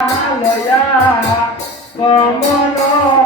લયા કમલો